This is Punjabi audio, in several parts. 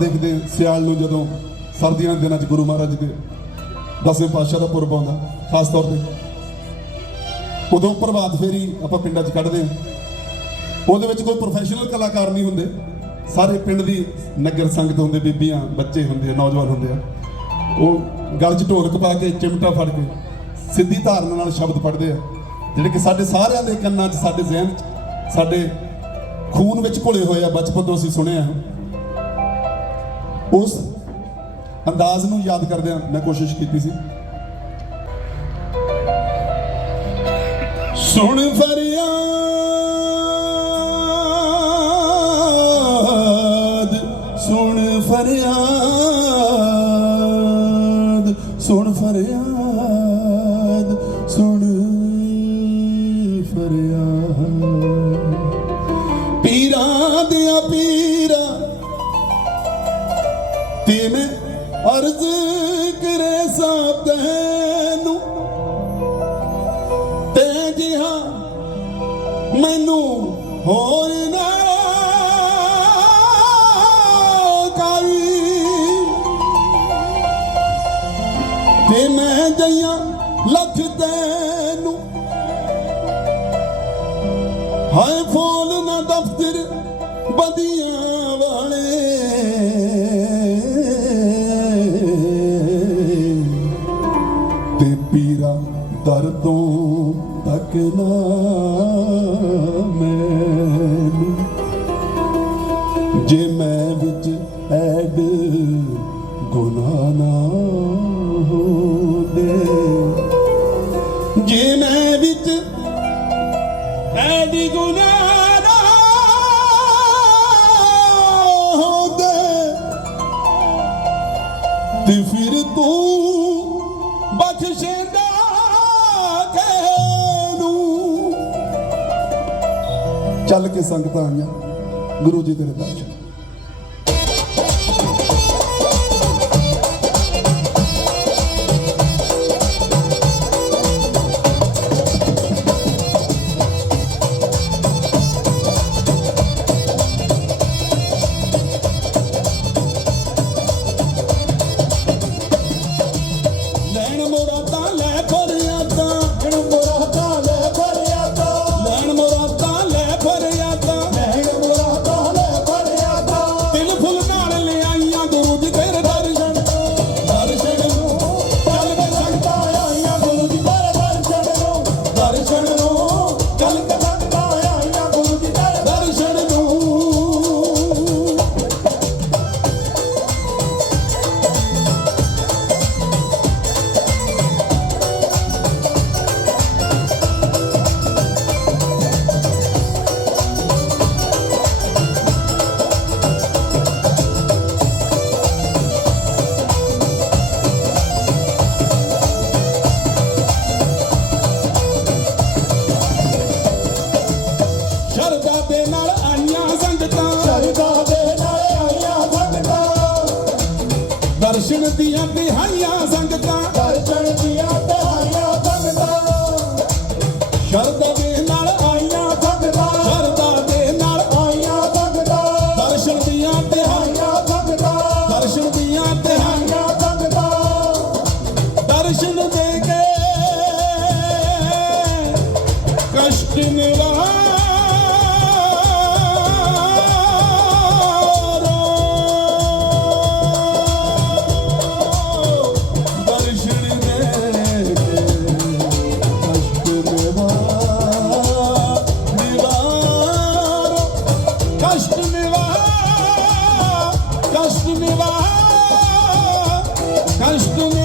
ਦੇਖਦੇ ਸਿਆਲ ਨੂੰ ਜਦੋਂ ਸਰਦੀਆਂ ਦੇ ਦਿਨਾਂ 'ਚ ਗੁਰੂ ਮਹਾਰਾਜ ਦੇ ਦਸਵੇਂ ਪਾਤਸ਼ਾਹ ਦਾ ਪੁਰਬ ਆਉਂਦਾ, ਖਾਸ ਤੌਰ ਤੇ। ਉਦੋਂ ਪ੍ਰਭਾਤ ਫੇਰੀ ਆਪਾਂ ਪਿੰਡਾਂ 'ਚ ਕੱਢਦੇ ਹਾਂ। ਉਹਦੇ ਵਿੱਚ ਕੋਈ ਪ੍ਰੋਫੈਸ਼ਨਲ ਕਲਾਕਾਰ ਨਹੀਂ ਹੁੰਦੇ। ਸਾਰੇ ਪਿੰਡ ਦੀ ਨਗਰ ਸੰਗਤ ਹੁੰਦੇ, ਬੀਬੀਆਂ, ਬੱਚੇ ਹੁੰਦੇ ਆ ਨੌਜਵਾਨ ਹੁੰਦੇ ਆ। ਉਹ ਗਲ 'ਚ ਢੋਲਕ ਪਾ ਕੇ, ਚਿਮਟਾ ਫੜ ਕੇ, ਸਿੱਧੀ ਧਾਰਨ ਨਾਲ ਸ਼ਬਦ ਪੜ੍ਹਦੇ ਆ। ਜਿਹੜੇ ਕਿ ਸਾਡੇ ਸਾਰਿਆਂ ਦੇ ਕੰਨਾਂ 'ਚ, ਸਾਡੇ ਜ਼ਿਹਨ 'ਚ, ਸਾਡੇ ਖੂਨ ਵਿੱਚ ਘੁਲੇ ਹੋਏ ਆ। ਬਚਪਨ ਤੋਂ ਅਸੀਂ ਸੁਣਿਆ ਉਸ ਅੰਦਾਜ਼ ਨੂੰ ਯਾਦ ਕਰਦਿਆਂ ਮੈਂ ਕੋਸ਼ਿਸ਼ ਕੀਤੀ ਸੀ। ਸੁਣ ਫਰਿਆਦ ਸੁਣ ਫਰਿਆਦ। ਅਰਜ਼ ਕਰੇ ਸਾਬ ਤੈਨੂੰ। ਤੇ ਜਿਹਾ ਮੈਨੂੰ ਹੋਰ ਨਾ ਕਾਈ ਤੇ ਮੈਂ ਜਈਆਂ ਲੱਖ ਤੈਨੂੰ। ਹਾਏ ਫੋਲ ਨਾ ਦਫ਼ਤਰ ਬਦੀਆਂ ਦਰਦੋਂ ਤੱਕ ਨਾ ਮੈਨੂੰ ਚੱਲ ਕੇ ਸੰਗਤਾਂ ਆਈਆਂ। ਗੁਰੂ ਜੀ ਤੇਰੇ ਦਰਸ਼ਨ ਦਰਸ਼ਨ ਦੀਆਂ ਤਿਹਾਈਆਂ ਸੰਗਤਾਂ ਚੜਦੀਆਂ aşkını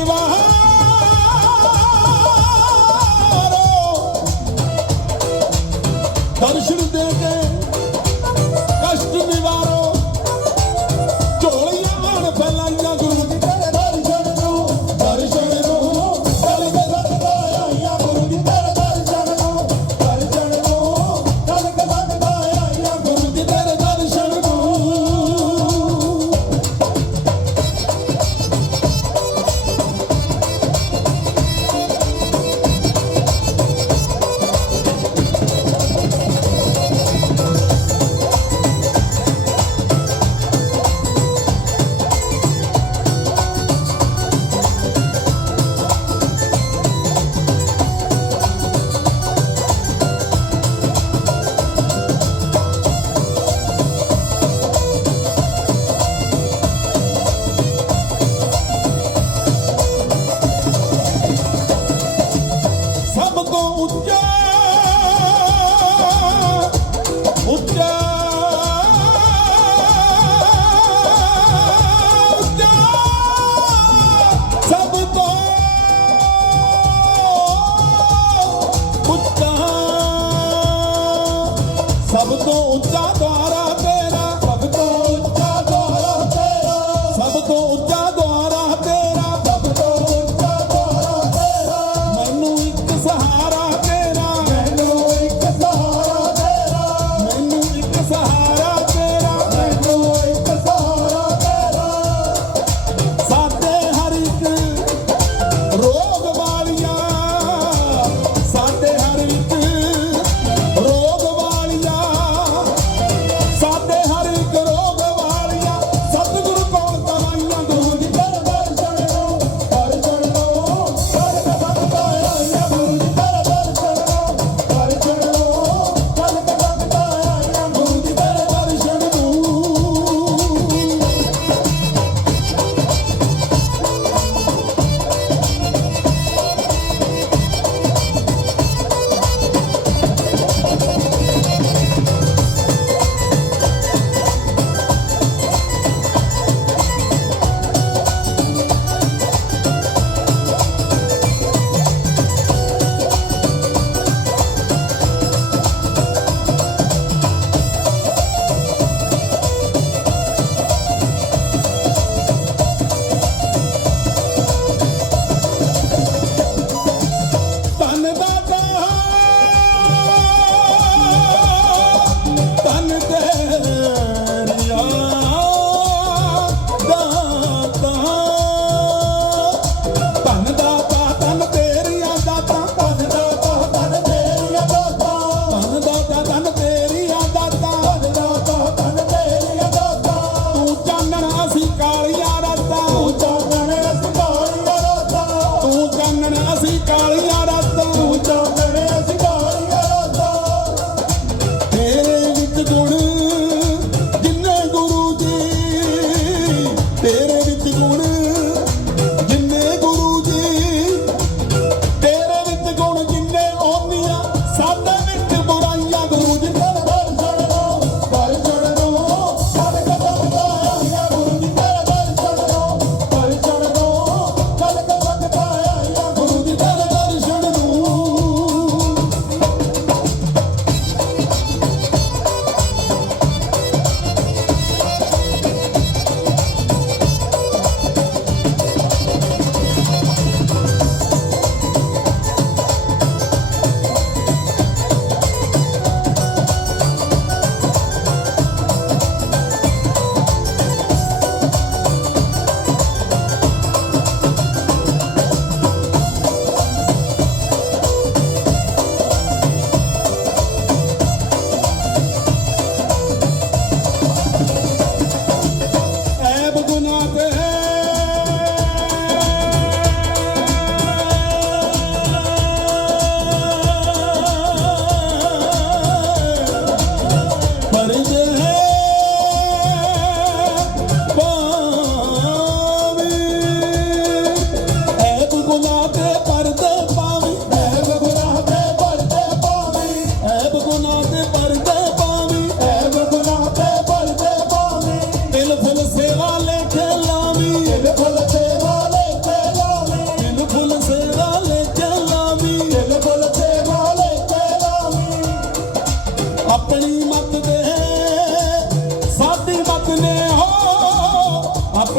Oh.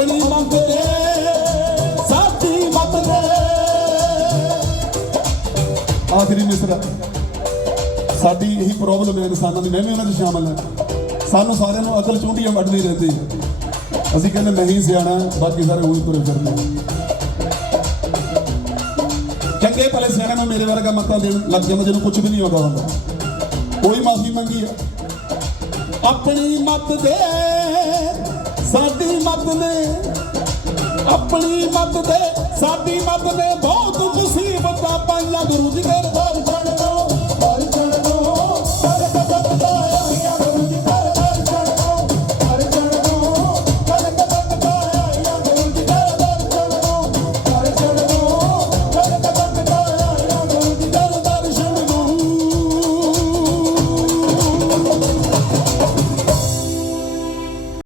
ਆਪਣੀ ਮਤ ਦੇ ਸਾਡੀ ਮਤ ਨੇ ਆਖਰੀ ਮਿਸਰਾ ਸਾਡੀ ਇਹੀ ਪ੍ਰੋਬਲਮ ਹੈ ਇਨਸਾਨਾਂ ਦੀ, ਮੈਂ ਵੀ ਉਹਨਾਂ 'ਚ ਸ਼ਾਮਲ ਹਾਂ। ਸਾਨੂੰ ਸਾਰਿਆਂ ਨੂੰ ਅਕਲ ਚੁੰਡੀਆਂ ਵੱਢਦੀ ਰਹਿੰਦੀ। ਅਸੀਂ ਕਹਿੰਦੇ ਮੈਂ ਹੀ ਸਿਆਣਾ, ਬਾਕੀ ਸਾਰੇ ਉਹੀ ਤੁਰੇ ਫਿਰਦੇ। ਚੰਗੇ ਭਲੇ ਸਿਆਣੇ ਨੂੰ ਮੇਰੇ ਵਰਗਾ ਮਤਾਂ ਦੇਣ ਲੱਗ ਜਾਂਦਾ, ਜਿਹਨੂੰ ਕੁਝ ਵੀ ਨਹੀਂ ਆਉਂਦਾ ਹੁੰਦਾ। ਕੋਈ ਮਾਫੀ ਮੰਗੀ ਆਪਣੀ ਮਤ ਦੇ ਸਾਡੀ ਮਤ ਨੇ, ਆਪਣੀ ਮਤ ਦੇ ਸਾਡੀ ਮਤ ਨੇ ਬਹੁਤ ਮੁਸੀਬਤਾਂ ਪਾਈਆਂ ਗੁਰੂ ਜੀ ਦੇ